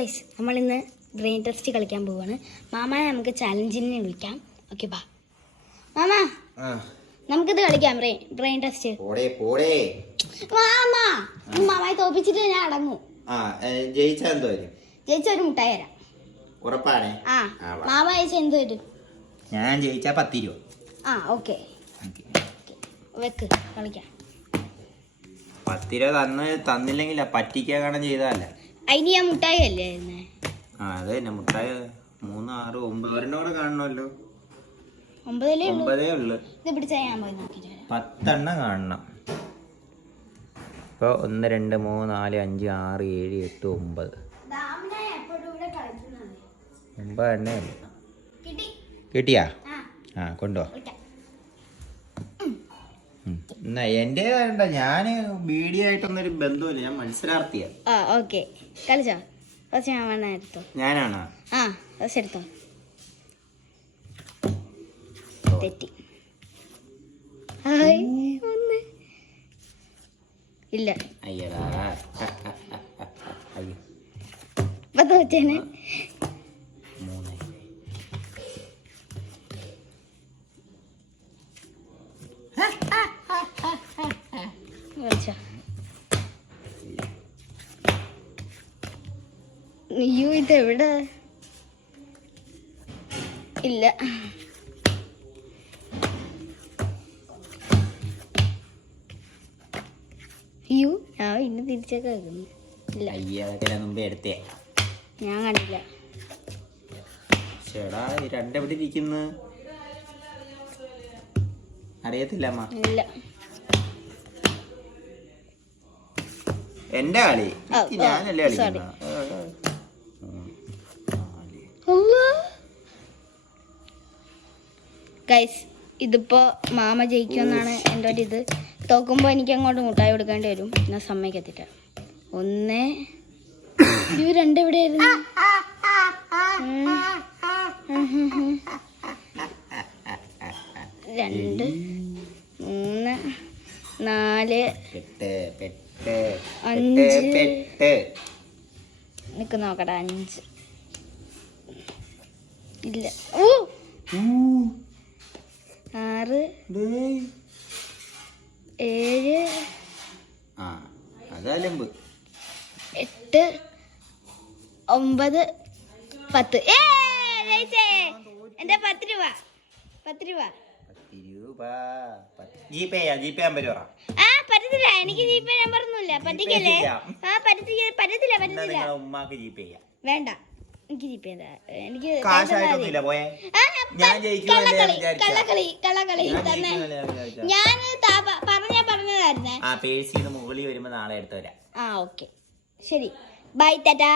Guys, നമ്മളിന്ന് brain test കളിക്കാൻ പോവാണ്. മാമാനെ നമുക്ക് ചാലഞ്ചിനെ വിളിക്കാം. ഓക്കെ ബാ മാമാ ആ, നമുക്കിത് കളിക്കാം ബ്രെയിൻ ബ്രെയിൻ ടെസ്റ്റ് പോടേ പോടേ. മാമാ നീ മാമായി തോപ്പിച്ചിട്ട് ഞാൻ അടങ്ങും. ആ ജയിച്ചാ എന്തോ ജയിച്ച ഒരു മുട്ടായി തരാം. ഉറപ്പാണ്? ആ. മാമ ജയിച്ച എന്ത് ഞാൻ ജയിച്ചാ പത്ത് രൂപ ആ ഓക്കെ. വെക്ക് കളിക്കാം. പത്ത് രൂപ തന്ന് തന്നില്ലെങ്കിൽ പറ്റിക്കാൻ ചെയ്താലേ ചെയ്തതല്ല? അതിന് ഞാൻ മുട്ടായി അല്ലേ അതെ ആ അത് തന്നെ മുട്ടായി മൂന്ന് ആറ് ഒമ്പത്. ഒരെണ്ണോടെ കാണണമല്ലോ. ഒമ്പതിലേ ഉള്ളൂ? ഒമ്പതേ ഉള്ളു. ഇത് പിടിച്ചാൽ ഞാൻ പോയി നോക്കിയിട്ട് വരാം പത്തെണ്ണം കാണണം. ഇപ്പോൾ ഒന്ന് രണ്ട് മൂന്ന് നാല് അഞ്ച് ആറ് ഏഴ് എട്ട് ഒമ്പത്. ഒമ്പത് എണ്ണയല്ലേ കിട്ടിയാ? ആ. ആ കൊണ്ടോ വിട്ടാ എന്നാ വേണ്ട ഞാൻ ബീഡിയോ ആയിട്ടൊന്നൊരു ബന്ധമില്ല ഞാൻ മത്സരാർത്ഥിയാ. ആ ഓക്കെ. കളിച്ചോ? ഫസ്റ്റ് ഞാൻ വേണ എടുത്തോ? ഞാനാണോ? ആ ഫസ്റ്റ് എടുത്തോ? തെറ്റി. ഹായ് ഒന്ന്. ഇല്ല. അയ്യടാ. അയ്യോ ഇപ്പൊ തോറ്റേനെ മൂന്ന് കളിച്ചോ അയ്യോ ഇത് എവിടെ ഇല്ല. അയ്യോ ഞാൻ ഇന്ന് തിരിച്ചൊക്കെ വെക്കുന്നു ഇല്ല. അയ്യോ അതൊക്കെ മുമ്പേ എടുത്തേ. ഞാൻ കണ്ടില്ല. ചേടാ ഈ രണ്ടെവിടെ ഇരിക്കുന്നു? അറിയത്തില്ല അമ്മ. ഇല്ല. എന്റെ കളി. ഞാനല്ലേ. കളിക്കുന്നത്? ഗൈസ് ഇതിപ്പോ മാമ ജയിക്കുമെന്നാണ് എന്റെ ഒരു ഇത്. തോക്കുമ്പോ എനിക്ക് അങ്ങോട്ട് മുട്ടായി കൊടുക്കേണ്ടി വരും. ഞാൻ സമ്മതിക്കത്തില്ല. ഒന്ന്. ഇവ രണ്ടെവിടെയായിരുന്നു. രണ്ട്. മൂന്ന്. നാല്. അഞ്ച്. നിക്ക് നോക്കട്ടെ അഞ്ച്. ഇല്ല. ഓ ആറ്. ഏഴ്. എട്ട്. ഒമ്പത്. പത്ത്. എന്റെ പത്ത് രൂപ. പത്ത് രൂപ. പത്ത് രൂപ. ജി പേ ചെയ്യാം ജി പേ ചെയ്യാൻ പറ്റുമോ ആ പറ്റത്തില്ല. എനിക്ക് ജിപേ ഞാൻ നമ്പർ ഒന്നുമില്ല പറ്റിക്കല്ലേ? ആ പറ്റത്തില്ല പറ്റത്തില്ല. പറ്റത്തില്ല ഉമ്മാക്ക് ചെയ്യാം. വേണ്ട. എനിക്ക് ജിപേ എനിക്ക് കാശായിട്ടൊന്നുമില്ല പോയെ. ഞാൻ കള്ളക്കളി? കള്ളക്കളി തന്നെ. ഞാൻ ഞാൻ പറഞ്ഞ പറഞ്ഞതായിരുന്നേ. ആ പേഴ്സിന്ന് മുകളിൽ വരുമ്പോ നാളെ എടുത്തു വരാം. ആ ഓക്കെ. ശരി. ബൈ ടാറ്റാ.